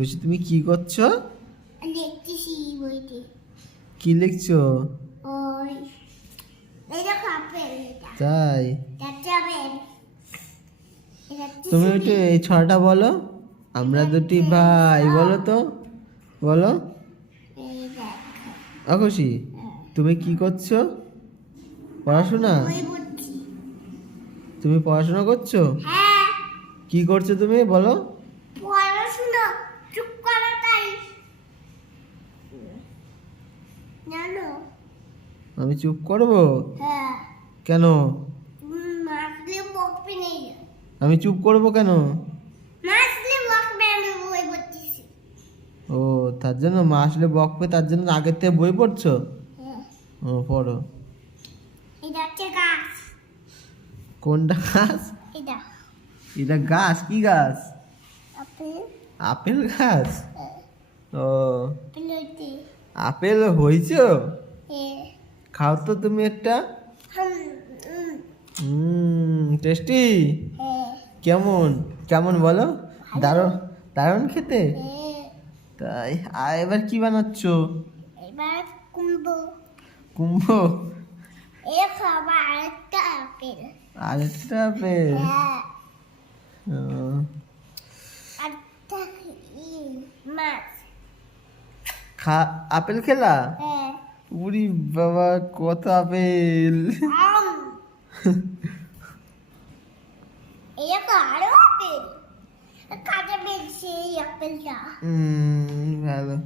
খুশি তুমি কি করছো? লিখতেছি বইতে। কি লিখছো? ওই এই দেখো আপেল এটা। তাই এটা আপেল। এটা তুমি একটু এই ছড়াটা বলো। আমরা দুটি ভাই, বলো তো, বলো। এই দেখ। খুশি তুমি কি করছো? পড়াশোনা? বই পড়ছি। তুমি পড়াশোনা করছো? হ্যাঁ কি করছো তুমি বলো? পড়াশোনা। চুপ করো তাই। জানো? আমি চুপ করবো? হ্যাঁ কেন? মাসলে বকবে নেই। আমি চুপ করবো কেন? মাসলে বকবে, আমি বই পড়তেছি। ও, তার জন্য মা আসলে বকবে, তার জন্য আগের থেকে বই পড়ছো? হ্যাঁ ও, পড়ো। এটা হচ্ছে গাছ। কোনটা গাছ? এটা এটা গাছ? কি গাছ? আপেল। আপেল গাছ? ও, প্লেটে। আপেল হয়েছে? হ্যাঁ খাও তো তুমি একটা। টেস্টি? হ্যাঁ কেমন কেমন বলো? দারুণ দারুণ খেতে? হ্যাঁ। তাই, আর এবার কি বানাচ্ছ? এবার কুমড়ো। কুমড়ো? এ খাবার আরেকটা আপেল। আরেকটা আপেল? হ্যাঁ ও, আরেকটা মাছ। আপেল খেলা? হ্যাঁ উরি বাবা, কত আপেল! আম। এরকম আরো আপেল। কাজে বেশি এই আপেলটা। ভালো।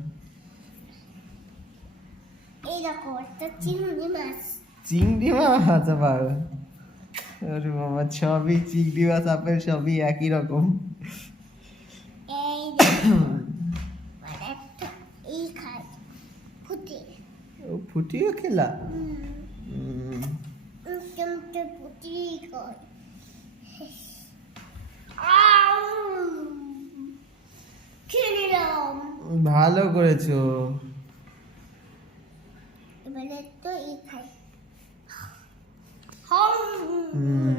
এই দেখো একটা চিংড়ি মাছ। চিংড়ি মাছ আবার? আরে বাবা, সবই চিংড়ি মাছ আপেল সবই একই রকম। এই দেখো, আর একটা এই খাই ফুটে। ও, ফুটিও খেলা? কিন্তু ফুটি কই। খেলাম। ভালো করেছো। এবারে তো এই খাই। হুম